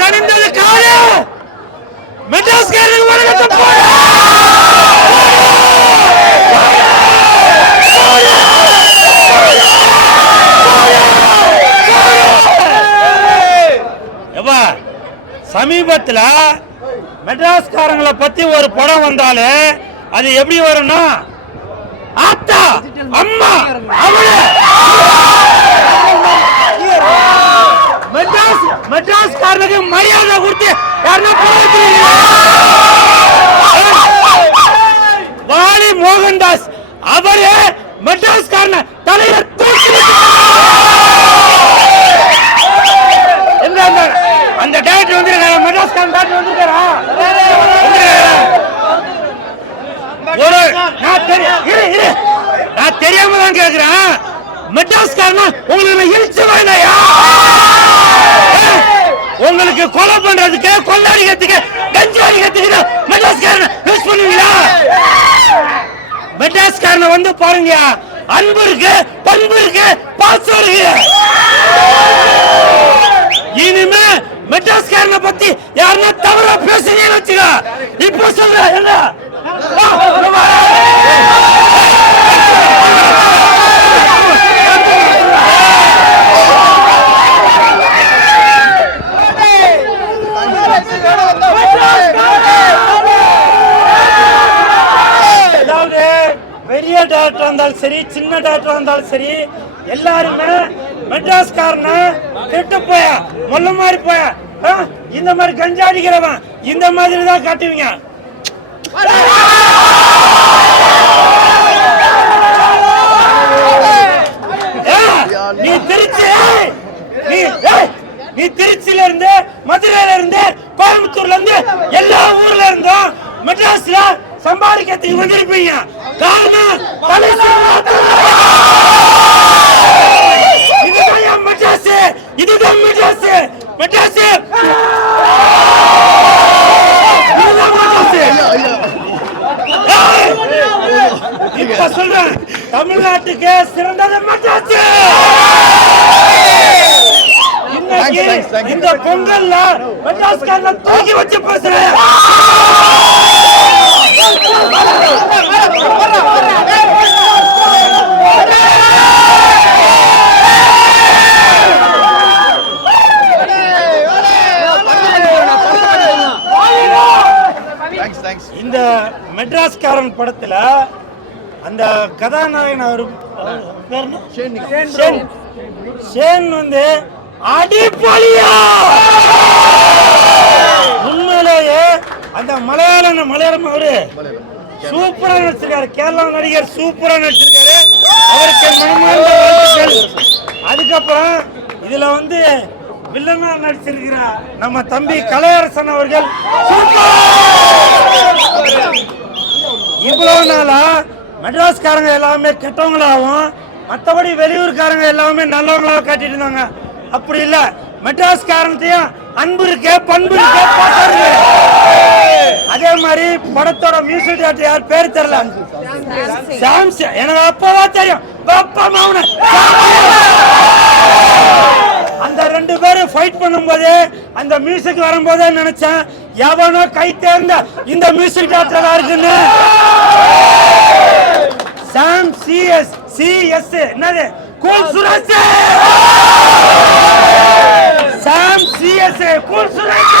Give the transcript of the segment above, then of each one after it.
தனிந்தது காடு மெட்ராஸ் சமீபத்தில் மெட்ராஸ்காரங்களை பத்தி ஒரு படம் வந்தாலே அது எப்படி வரும்னா ஆத்தா அம்மா மெட்ராஸ்காரனுக்கு மரியாதை கொடுத்து வாலி மோகன்தாஸ் அவரு மெட்ராஸ்காரன தலையில அந்த டைரக்டர் வந்திருக்காரு மெட்ராஸ்காரன் டைரக்டர் வந்திருக்காரா ஒரு நான் தெரியாம தான் கேக்குறேன் மெட்ராஸ்காரனா உங்களுக்கு இழிச்சு வேண்டாயா உங்களுக்கு கொலை பண்றதுக்கு கொள்ளாடிக்கிறதுக்கு கஞ்சி அடிக்கிறதுக்கு மெட்ராஸ்காரனை யூஸ் பண்ணுவீங்களா மெட்ராஸ்காரனை வந்து பாருங்க அன்பு இருக்கு பண்பு இருக்கு பாசம் இருக்கு இனிமே மெட்ராஸ்காரனை பத்தி யாருன்னா தவறா பேசுறீங்கன்னு வச்சுக்க இப்போ சொல்ற என்ன பெரிய டாக்டர் இருந்தாலும் சரி சின்ன டாக்டர் இருந்தாலும் சரி எல்லாருமே மெட்ராஸ்காரன கெட்டு போயா மொல்ல மாதிரி போயா இந்த மாதிரி கஞ்சா அடிக்கிறவன் இந்த மாதிரி தான் காட்டுவீங்க நீ திருச்சியில இருந்து மதுரையில இருந்து கோயம்புத்தூர்ல இருந்து எல்லா ஊர்ல இருந்தும் மெட்ராஸ்ல சம்பாதிக்கிறதுக்கு வந்திருப்பீங்க காரணம் இதுதான் மெட்ராஸ் இதுதான் மெட்ராஸ் மெட்ராஸ் இப்ப சொல்றேன் தமிழ்நாட்டுக்கு சிறந்தது மெட்ராஸ் இந்த பொங்கல்ல மெட்ராஸ்காரனை தூக்கி வச்சு பேசுறேன் இந்த மெட்ராஸ்காரன் படத்துல அந்த கதாநாயகன் அவர் ஷேன் வந்து அடிப்பொலியா உண்மையிலேயே அந்த மலையாளம் அவரு சூப்பரா நடிச்சிருக்காரு கேரளா நடிகர் சூப்பரா நடிச்சிருக்காரு அவருக்கு மனமார்ந்த வாழ்த்துக்கள் அதுக்கப்புறம் இதுல வந்து வில்லனா நடிச்சிருக்கிற நம்ம தம்பி கலையரசன் அவர்கள் இவ்வளவு நாளா மெட்ராஸ்காரங்க எல்லாமே கெட்டவங்களாகவும் மற்றபடி வெளியூர்காரங்க எல்லாமே நல்லவங்களாக காட்டிட்டு இருந்தாங்க அப்படி இல்ல மெட்ராஸ்காரன்ட்டையும் அன்பு இருக்கு பண்பு இருக்கு அதே மாதிரி படத்தோட மியூசிக் டைரக்டர் யார் பேர் தெரியல சாம்ஸ் எனக்கு அப்பவா தெரியும் அந்த ரெண்டு பேரும் ஃபைட் பண்ணும்போது அந்த மியூசிக் வரும்போதே நினைச்சேன் எவனோ கை தேர்ந்த இந்த மியூசிக் டைரக்டரா இருக்குன்னு சாம் சிஎஸ் என்னது கூல் சுரேஷ் சாம் சிஎஸ் கூல் சுரேஷ்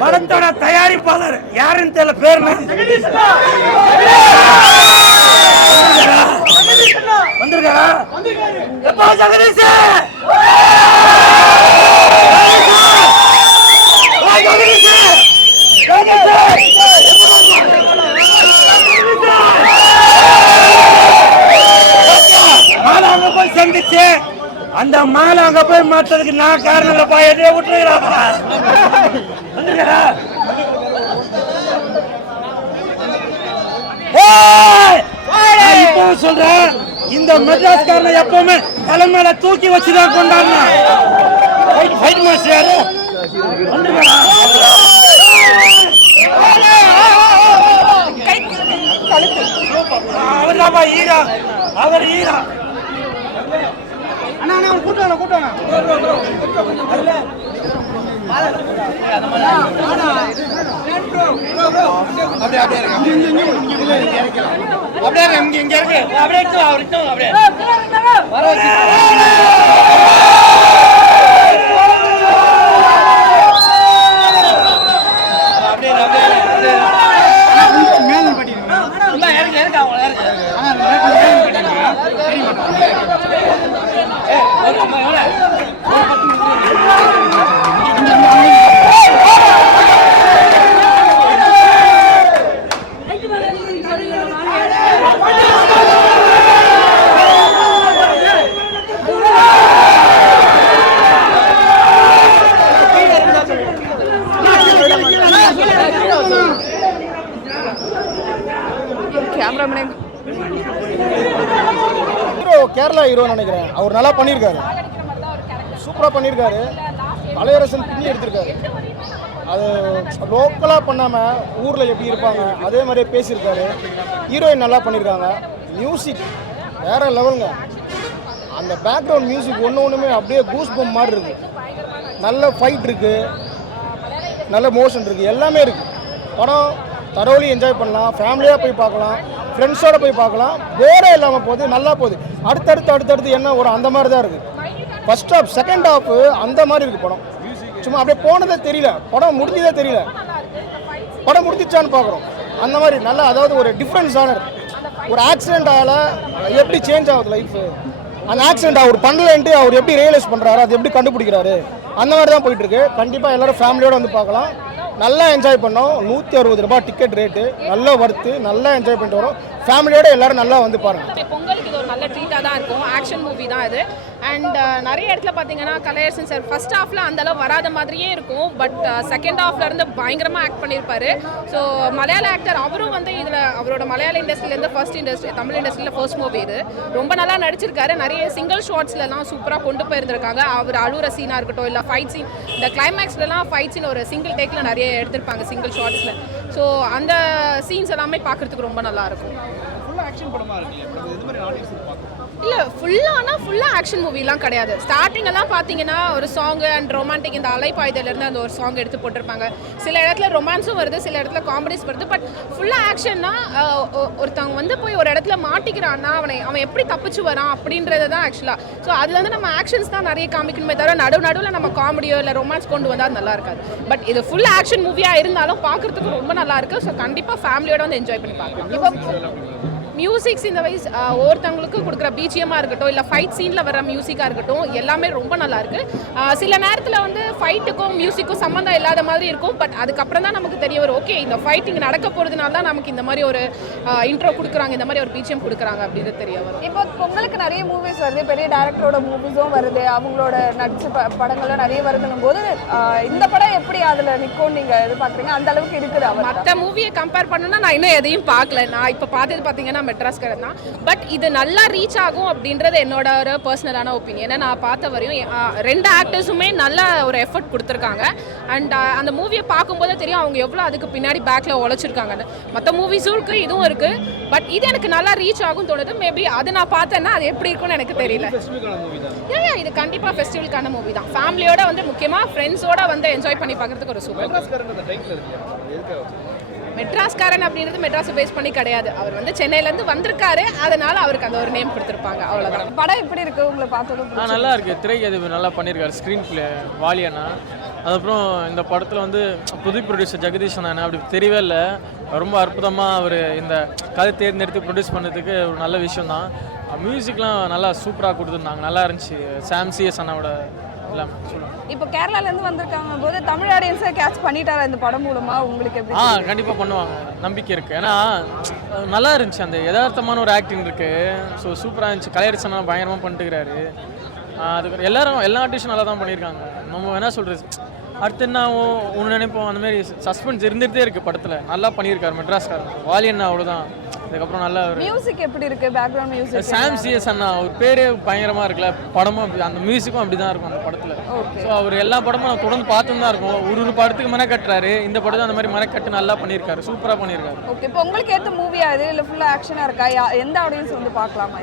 படத்தோட தயாரிப்பாளர் யாருன்னு தெரியல பேர் வந்திருக்காரா எப்போ ஜெகதீஷ் மாலை போய் சந்திச்சு அந்த மாலை அங்க போய் மாற்றதுக்கு நான் காரணம் இல்லப்பா எதைய விட்டுருக்கிறாப்பா இப்போ சொல்றேன் இந்த மெட்ராஸ்காரனை எப்பவுமே தலைமையில தூக்கி வச்சுதான் கொண்டாடணும் கழுத்து. அவர் தான்ப்பா ஈரா, அவர் ஈரா. அண்ணா அண்ணா கூட்டுவாங்க கூட்டுவாங்க. அப்படியே இங்க இருக்கு, அப்படியே அப்படியே கேரளா ஹீரோ நினைக்கிறேன். அவர் நல்லா பண்ணியிருக்காரு, சூப்பராக பண்ணியிருக்காரு. கலையரசன் பின்னி எடுத்திருக்காரு. அது லோக்கலாக பண்ணாமல் ஊரில் எப்படி இருப்பாங்க அதே மாதிரியே பேசியிருக்காரு. ஹீரோயின் நல்லா பண்ணியிருக்காங்க. மியூசிக் வேறு லெவலுங்க. அந்த பேக்ரவுண்ட் மியூசிக் ஒன்றுமே அப்படியே கூஸ் பம்ப் மாதிரி இருக்குது. நல்ல ஃபைட் இருக்குது, நல்ல மோஷன் இருக்குது, எல்லாமே இருக்குது. படம் தரோலி என்ஜாய் பண்ணலாம், ஃபேமிலியாக போய் பார்க்கலாம், ஃப்ரெண்ட்ஸோடு போய் பார்க்கலாம். போரே இல்லாமல் போகுது, நல்லா போகுது. அடுத்தடுத்து என்ன ஒரு அந்த மாதிரி தான் இருக்குது. ஃபர்ஸ்ட் ஹாஃப் செகண்ட் ஹாஃப் அந்த மாதிரி இருக்குது படம். சும்மா அப்படியே போனதே தெரியல, படம் முடிஞ்சதே தெரியல. படம் முடிஞ்சிச்சான்னு பார்க்குறோம் அந்த மாதிரி. நல்லா, அதாவது ஒரு டிஃப்ரெண்ட் ஜானர். ஒரு ஆக்சிடென்ட்டால் எப்படி சேஞ்ச் ஆகுது லைஃபு, அந்த ஆக்சிடென்ட் அவர் பண்ணலன்ட்டு அவர் எப்படி ரியலைஸ் பண்ணுறாரு, அது எப்படி கண்டுபிடிக்கிறாரு, அந்த மாதிரி தான் போயிட்டுருக்கு. கண்டிப்பாக எல்லோரும் ஃபேமிலியோடு வந்து பார்க்கலாம். நல்லா என்ஜாய் பண்ணோம். 160 ரூபாய் டிக்கெட் ரேட்டு, நல்ல ஒர்த்து, நல்லா என்ஜாய் பண்ணிட்டு வரோம். ஃபேமிலியோட எல்லாரும் நல்லா வந்து பாருங்கள். பொங்கலுக்கு இது ஒரு நல்ல ட்ரீட்டாக தான் இருக்கும். ஆக்ஷன் மூவி தான் இது. அண்ட் நிறைய இடத்துல பார்த்தீங்கன்னா கலையரசன் சார் ஃபர்ஸ்ட் ஹாஃபில் அந்தளவு வராத மாதிரியே இருக்கும். பட் செகண்ட் ஹாஃப்ல இருந்து பயங்கரமாக ஆக்ட் பண்ணியிருப்பாரு. ஸோ மலையாள ஆக்டர் அவரும் வந்து இதில் அவரோட மலையாள இண்டஸ்ட்ரியிலேருந்து தமிழ் இண்டஸ்ட்ரியில் ஃபர்ஸ்ட் மூவி இது. ரொம்ப நல்லா நடிச்சிருக்காரு. நிறைய சிங்கிள் ஷார்ட்ஸ்லாம் சூப்பராக கொண்டு போயிருந்திருக்காங்க. அவர் அழுகிற சீனாக இருக்கட்டும், இல்லை ஃபைட் சீன், இந்த கிளைமேக்ஸ்லாம் ஃபைட் சீன் ஒரு சிங்கிள் டேக்கில் நிறைய எடுத்திருப்பாங்க சிங்கிள் ஷார்ட்ஸில். ஸோ அந்த சீன்ஸ் எல்லாமே பார்க்குறதுக்கு ரொம்ப நல்லாயிருக்கும். இல்லை ஃபுல்லாக ஆக்ஷன் மூவிலாம் கிடையாது. ஸ்டார்டிங் எல்லாம் பார்த்தீங்கன்னா ஒரு சாங் அண்ட் ரொமான்டிக், இந்த அலைப்பாய்தலேருந்து அந்த ஒரு சாங் எடுத்து போட்டிருப்பாங்க. சில இடத்துல ரொமான்ஸும் வருது, சில இடத்துல காமெடிஸ் வருது. பட் ஃபுல்லாக ஆக்ஷன்னா ஒருத்தவங்க வந்து போய் ஒரு இடத்துல மாட்டிக்கிறான்னா அவன் எப்படி தப்பிச்சு வரான் அப்படின்றது தான் ஆக்சுவலாக. ஸோ அதில் வந்து நம்ம ஆக்ஷன்ஸ் தான் நிறைய காமிக்கணுமே தவிர நடுவில் நம்ம காமெடியோ இல்லை ரொமான்ஸ் கொண்டு வந்தால் நல்லா இருக்காது. பட் இது ஃபுல் ஆக்ஷன் மூவியாக இருந்தாலும் பார்க்குறதுக்கு ரொம்ப நல்லா இருக்குது. ஸோ கண்டிப்பாக ஃபேமிலியோட வந்து என்ஜாய் பண்ணி பார்க்கலாம். இப்போ மியூசிக்ஸ் இந்த வைஸ் ஒவ்வொருத்தவங்களுக்கு கொடுக்குற பிஜிஎம்மாக இருக்கட்டும், இல்லை ஃபைட் சீனில் வர மியூசிக்காக இருக்கட்டும், எல்லாமே ரொம்ப நல்லாயிருக்கு. சில நேரத்தில் வந்து ஃபைட்டுக்கும் மியூசிக்கும் சம்மந்தம் இல்லாத மாதிரி இருக்கும். பட் அதுக்கப்புறம் தான் நமக்கு தெரிய வரும், ஓகே இந்த ஃபைட்டிங் நடக்க போகிறதுனால தான் நமக்கு இந்த மாதிரி ஒரு இன்ட்ரோ கொடுக்குறாங்க, இந்த மாதிரி ஒரு பிஜிஎம் கொடுக்குறாங்க அப்படின்னு தெரிய வரும். இப்போ பொங்கலுக்கு நிறைய மூவிஸ் வருது, பெரிய டேரக்டரோட மூவிஸும் வருது, அவங்களோட நடிச்ச படங்களும் நிறைய வருதுன்னும் போது இந்த படம் எப்படி அதில் நிற்கும் நீங்கள் எதிர்பார்க்குறீங்க? அந்த அளவுக்கு இருக்குது. அவர் மற்ற மூவியை கம்பேர் பண்ணணும்னா நான் இன்னும் எதையும் பார்க்கல. நான் இப்போ பார்த்தது பார்த்தீங்கன்னா மெட்ராஸ்கரன் தான். பட் இது நல்லா ரீச் ஆகும் அப்படின்றது என்னோட ஒரு பர்சனலான ஒப்பீனியன். நான் பார்த்த வரையும் 2 ஆக்டர்ஸுமே நல்ல ஒரு எஃபர்ட் கொடுத்துருக்காங்க. அண்ட் அந்த மூவியை பார்க்கும்போது தெரியும் அவங்க எவ்வளோ அதுக்கு பின்னாடி பேக்கில் உழைச்சிருக்காங்கன்னு. மற்ற மூவிஸும் இருக்குது, இதுவும் இருக்குது. பட் இது எனக்கு நல்லா ரீச் ஆகும் தோணுது. மேபி அது நான் பார்த்தேன்னா அது எப்படி இருக்கும்னு எனக்கு தெரியல. இது கண்டிப்பாக ஃபெஸ்டிவலுக்கான மூவி தான். ஃபேமிலியோட வந்து முக்கியமாக ஃப்ரெண்ட்ஸோட வந்து என்ஜாய் பண்ணி பார்க்குறதுக்கு ஒரு சூப்பர். மெட்ராஸ்காரன் அப்படின்றது மெட்ராஸை பேஸ் பண்ணி கிடையாது. அவர் வந்து சென்னையிலேருந்து வந்திருக்காரு, அதனால அவருக்கு அந்த ஒரு நேம் கொடுத்துருப்பாங்க, அவ்வளோதான். படம் எப்படி இருக்கு உங்களுக்கு பார்த்தது? நல்லா இருக்கு. திரைக்கு அது நல்லா பண்ணியிருக்காரு. ஸ்க்ரீன் பிளே வாலியானா. அதுக்கப்புறம் இந்த படத்தில் வந்து புது ப்ரொடியூசர் ஜெகதீஷ் அண்ணா அப்படி தெரியவே இல்லை. ரொம்ப அற்புதமாக அவர் இந்த கதை தேர்ந்தெடுத்து ப்ரொடியூஸ் பண்ணதுக்கு ஒரு நல்ல விஷயம் தான். மியூசிக்லாம் நல்லா சூப்பராக கொடுத்துருந்தாங்க, நல்லா இருந்துச்சு. சாம் சிஎஸ் அண்ணாவோட எல்லாம் சொல்லுவாங்க. இப்போ கேரளாலேருந்து வந்திருக்காங்க போது தமிழ் ஆடியன்ஸை கேட்ச் பண்ணிட்டாரா இந்த படம் மூலமா? உங்களுக்கு எப்படி? கண்டிப்பாக பண்ணுவாங்க, நம்பிக்கை இருக்குது. ஏன்னா நல்லா இருந்துச்சு, அந்த யதார்த்தமான ஒரு ஆக்டிங் இருக்குது. ஸோ சூப்பராக இருந்துச்சு. கலையரசன் பயங்கரமாக பண்ணிட்டுக்கிறாரு. அதுக்கு எல்லா ஆர்டிஸ்டும் நல்லா தான் பண்ணியிருக்காங்க. நம்ம என்ன சொல்கிறது, அடுத்து என்ன ஒன்று நினைப்போம், அந்தமாரி சஸ்பென்ஸ் இருந்துகிட்டே இருக்குது படத்தில். நல்லா பண்ணியிருக்காரு மெட்ராஸ்காரன். வாலியண்ணா அவ்வளோதான் அதுக்கப்புறம் நல்ல ஒரு மியூசிக் எப்படி இருக்கு? பேக்ரவுண்ட் மியூசிக் சாம் சிஎஸ் அண்ணா அவர் பேரே பயங்கரமாக இருக்குல்ல, படமும் அந்த மியூசிக்கும் அப்படி தான் இருக்கும் அந்த படத்தில். ஸோ அவர் எல்லா படமும் நான் தொடர்ந்து பார்த்துன்னு தான் இருக்கும். ஒரு படத்துக்கு மன கட்டுறாரு, இந்த படத்தை அந்த மாதிரி மனக்கட்டு நல்லா பண்ணியிருக்காரு, சூப்பராக பண்ணியிருக்காரு. ஓகே, இப்போ உங்களுக்கு ஏற்ற மூவியா இது இல்லை ஃபுல்லாக ஆக்ஷனாக இருக்கா? எந்த ஆடியன்ஸ் வந்து பார்க்கலாமா?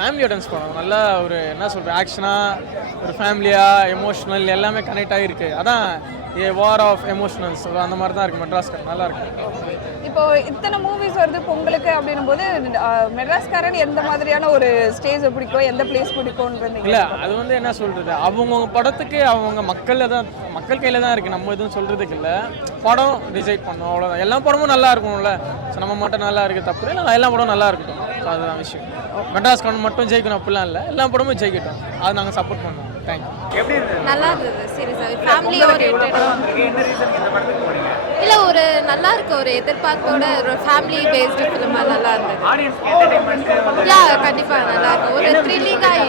ஃபேமிலி ஆடியன்ஸ் படம் நல்லா ஒரு என்ன சொல்கிறேன், ஆக்ஷனாக ஒரு ஃபேமிலியாக எமோஷ்னல் எல்லாமே கனெக்ட் ஆகிருக்கு. அதான் ஏ வார் ஆஃப் எமோஷனல்ஸ் அந்த மாதிரி தான் இருக்குது மெட்ராஸ்காரன், நல்லா இருக்கு. இப்போ இத்தனை மூவிஸ் வருது பொங்கலுக்கு அப்படின்னும் போது மெட்ராஸ்காரன் எந்த மாதிரியான ஒரு ஸ்டேஜ் பிடிக்கும், எந்த பிளேஸ் பிடிக்கும்ன்றது? இல்லை அது வந்து என்ன சொல்கிறது, அவங்க படத்துக்கு அவங்க மக்கள் கையில் தான் இருக்குது, நம்ம எதுவும் சொல்கிறதுக்கு இல்லை. படம் டிசைட் பண்ணோம் அவ்வளோதான். எல்லா படமும் நல்லா இருக்கணும்ல, ஸோ நம்ம மட்டும் நல்லா இருக்குது தப்பு இல்லை, எல்லா படமும் நல்லா இருக்கட்டும். ஸோ அதுதான் விஷயம். மெட்ராஸ்காரன் மட்டும் ஜெயிக்கணும் அப்படிலாம் இல்லை, எல்லா படமும் ஜெயிக்கட்டும், அது நாங்கள் சப்போர்ட் பண்ணோம். தேங்க்யூ. நல்லா இருந்தது சீரியஸாக, ஃபேமிலி ஓரியன்டட். இல்லை ஒரு நல்லா இருக்கு, ஒரு எதிர்பார்ப்போட ஒரு ஃபேமிலி பேஸ்டு ஃபிலிமாக நல்லா இருந்தது. யா கண்டிப்பாக நல்லா இருக்கும், ஒரு த்ரில்லிங்காக.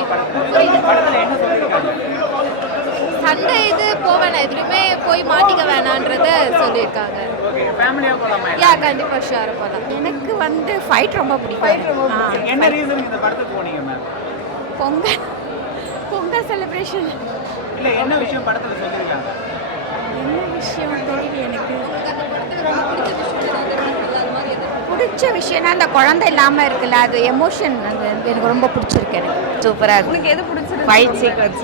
சண்டை இது போவேணா, எதுலையுமே போய் மாட்டிக்க வேணான்றத சொல்லியிருக்காங்க. யா கண்டிப்பாக ஷுவராக போகலாம். எனக்கு வந்து ஃபைட் ரொம்ப பிடிக்கும். பொங்கல் செலிப்ரேஷன். என்ன விஷயம் படத்தில் சொல்லியிருக்காங்க? என்ன விஷயம் தெரியல எனக்கு. பிடிச்ச விஷயம்னா அந்த குழந்தை இல்லாமல் இருக்குல்ல, அது எமோஷன், அது எனக்கு ரொம்ப பிடிச்சிருக்கு. எனக்கு சூப்பராக இருக்கு. உங்களுக்கு எது பிடிச்சிருக்கு? Fight sequence.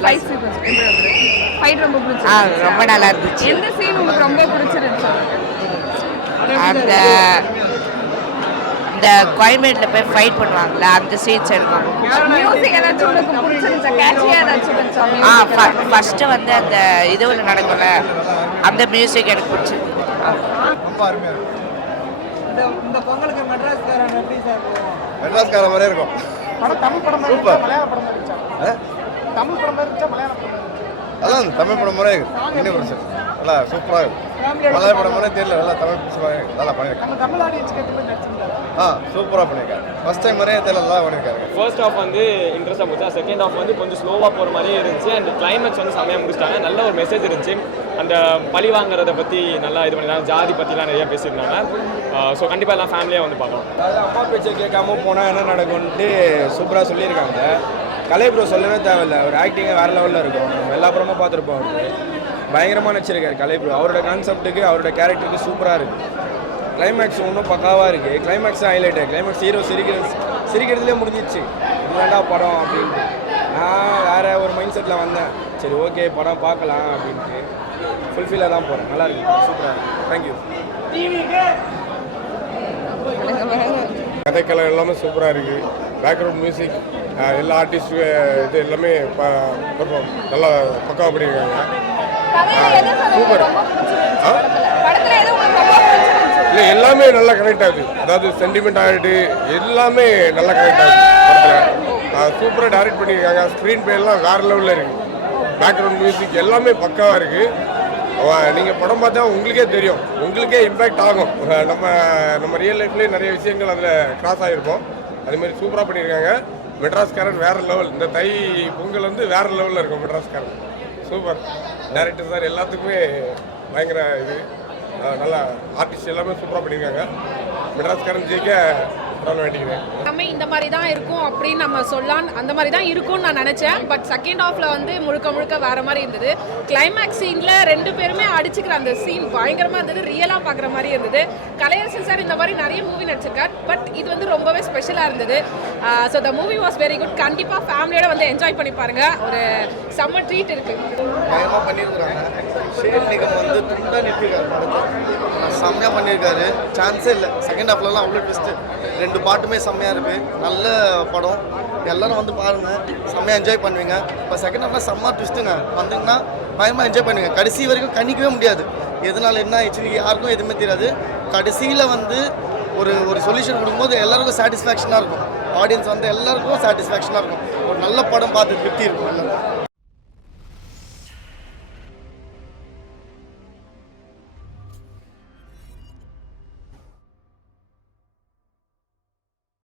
ஃபைட் ரொம்ப பிடிச்சிருக்கு. ரொம்ப நல்லா இருந்துச்சு. எந்த சீன் உங்களுக்கு ரொம்ப பிடிச்சிருந்துச்சு? அந்த இந்த கோயம்பேட்டில் போய் ஃபைட் பண்ணுவாங்கல்ல, அந்த சீன்ஸ் எடுக்கும். மியூசிக் ஏதாச்சும் உங்களுக்கு பிடிச்சிருந்துச்சா? கேட்சியாக ஏதாச்சும் இருந்துச்சா? ஃபர்ஸ்ட்டு வந்து அந்த இது ஒன்று நடக்கும்ல, அந்த மியூசிக் எனக்கு பிடிச்சிருக்கு. ரொம்ப அருமையாக இருக்கும். இந்த பொங்கலுக்கு மெட்ராஸ்காரன் எப்படி சார் போவோம்? மெட்ராஸ்கார மாதிரியே இருக்கும். படம் தமிழ் படம் மாதிரி இருந்துச்சா, மலையாள படம் மாதிரி இருந்துச்சா? தமிழ் படம் மாதிரி இருந்துச்சா, மலையாள படம் மாதிரி இருந்துச்சா? அதான் தமிழ் படம் மாதிரியே இருக்கு. இன்னும் பிரச்சனை நல்லா சூப்பராக இருக்கும். மலையாள படம் மாதிரியே தெரியல, நல்லா தமிழ் பிடிச்ச நல்லா பண்ணியிருக்காங்க. நம்ம தமிழ் ஆடியன்ஸ்க்கு ஏற்ற மாதிரி நடிச்சிருந்தாரு. சூப்பராக பண்ணியிருக்காரு. ஃபர்ஸ்ட் டைம் மாதிரியே தெரியல, நல்லா பண்ணியிருக்காரு. ஃபர்ஸ்ட் ஹாஃப் வந்து இன்ட்ரெஸ்ட்டாக போச்சு, செகண்ட் ஹாஃப் வந்து கொஞ்சம் ஸ்லோவாக போகிற மாதிரியே இருந்துச்சு. அண்ட் கிளைமேக்ஸ் வந்து செம்மையாக முடிச்சிட்டாங்க. நல்ல ஒரு மெசேஜ் இருந்துச்சு. அந்த பழி வாங்குறதை பற்றி நல்லா இது பண்ணியிருந்தாங்க, ஜாதி பற்றிலாம் நிறையா பேசியிருந்தாங்க. ஸோ கண்டிப்பாக எல்லாம் ஃபேமிலியாக வந்து பார்க்கலாம். அதாவது அப்பா பேச்சை கேட்காம போனால் என்ன நடக்கும்ன்ட்டு சூப்பராக சொல்லியிருக்காங்க. கலை ப்ரோ சொல்லவே தேவையில்லை, அவர் ஆக்டிங்கே வேறு லெவலில் இருக்கும். நம்ம எல்லா படமும் பார்த்துருப்போம். அவருக்கு பயங்கரமாக நடிச்சிருக்காரு கலை ப்ரோ. அவரோட கான்செப்ட்டுக்கு அவரோட கேரக்டருக்கு சூப்பராக இருக்குது. கிளைமேக்ஸ் இன்னும் பக்காவாக இருக்குது. கிளைமேக்ஸ் தான் ஹைலைட்டு. கிளைமேக்ஸ் ஹீரோ சிரிக்கிறதுலேயே முடிஞ்சிச்சு. இதுதான்டா படம் அப்படின்ட்டு. நான் வேறு ஒரு மைண்ட் செட்டில் வந்தேன். சரி ஓகே படம் பார்க்கலாம் அப்படின்ட்டு ஃபுல்ஃபில்லாக தான் போகிறேன். நல்லா இருக்குது, சூப்பராக இருக்குது. தேங்க்யூ. கதைக்களம் எல்லாமே சூப்பராக இருக்குது. பேக்ரவுண்ட் மியூசிக் எல்லா ஆர்டிஸ்ட்டு இது எல்லாமே நல்லா பக்காவாக பண்ணியிருக்காங்க. சூப்பர். இல்லை எல்லாமே நல்லா கனெக்ட் ஆகுது. அதாவது சென்டிமெண்ட் ஆகிட்டு எல்லாமே நல்லா கனெக்ட் ஆகுது படத்தில். சூப்பராக டைரக்ட் பண்ணியிருக்காங்க. ஸ்க்ரீன் பிளே எல்லாம் வேறு லெவலில் இருக்குது. பேக்ரவுண்ட் மியூசிக் எல்லாமே பக்காவாக இருக்குது. நீங்கள் படம் பார்த்தா உங்களுக்கே தெரியும், உங்களுக்கே இம்பேக்ட் ஆகும். நம்ம ரியல் லைஃப்லேயே நிறைய விஷயங்கள் அதில் கிராஸ் ஆகிருப்போம். அதுமாதிரி சூப்பராக பண்ணியிருக்காங்க. மெட்ராஸ்காரன் வேறு லெவல். இந்த தை பொங்கல் வந்து வேறு லெவலில் இருக்கும். மெட்ராஸ்காரன் சூப்பர். டைரக்டர் சார் எல்லாத்துக்குமே பயங்கர இது. நல்லா ஆர்டிஸ்ட் எல்லாமே சூப்பராக பண்ணியிருக்காங்க. மெட்ராஸ்காரன் ஜெயிக்க வேண்டிக்கிறேன். எல்லாமே இந்த மாதிரி தான் இருக்கும் அப்படின்னு நம்ம சொல்லலாம். அந்த மாதிரி தான் இருக்கும்னு நான் நினச்சேன். பட் செகண்ட் ஹாஃபில் வந்து முழுக்க வேறு மாதிரி இருந்தது. கிளைமேக்ஸ் சீனில் ரெண்டு பேருமே அடிச்சுக்கிற அந்த சீன் பயங்கரமாக இருந்தது. ரியலாக பார்க்குற மாதிரி இருந்தது. கலையரசன் சார் இந்த மாதிரி நிறைய மூவி நடிச்சிருக்கார். பட் இது வந்து ரொம்பவே ஸ்பெஷலாக இருந்தது. So the movie was very good. கண்டிப்பாக ஃபேமிலியோட வந்து என்ஜாய் பண்ணி பாருங்கள். ஒரு செம்ம ட்ரீட் இருக்குது. பயங்கரமாக பண்ணியிருக்கிறாங்க. ஷேர் நிகம் வந்து துண்டாக நிறுத்திருக்காரு படத்தை. செம்மையாக பண்ணியிருக்காரு. சான்ஸே இல்லை. செகண்ட் ஹாஃப்லலாம் அவ்வளோ ட்விஸ்ட்டு. ரெண்டு பாட்டுமே செம்மையாக இருக்குது. நல்ல படம். எல்லோரும் வந்து பாருங்கள், செம்மையாக என்ஜாய் பண்ணுவீங்க. இப்போ செகண்ட் ஹாஃபில் செம்ம ட்விஸ்ட்டுங்க. வந்தீங்கன்னா பயமாக என்ஜாய் பண்ணுவீங்க. கடைசி வரைக்கும் கணிக்கவே முடியாது. எதனால் என்ன ஆயிடுச்சு யாருக்கும் எதுவுமே தெரியாது. கடைசியில் வந்து ஒரு சொல்யூஷன் கொடுக்கும்போது எல்லாருக்கும் சாட்டிஸ்ஃபேக்ஷனாக இருக்கும். ஆடியன்ஸ் வந்து எல்லாருக்கும் சாட்டிஸ்ஃபேக்ஷனாக இருக்கும். ஒரு நல்ல படம் பார்த்து திருப்தி இருக்கும் எல்லாருக்கும்.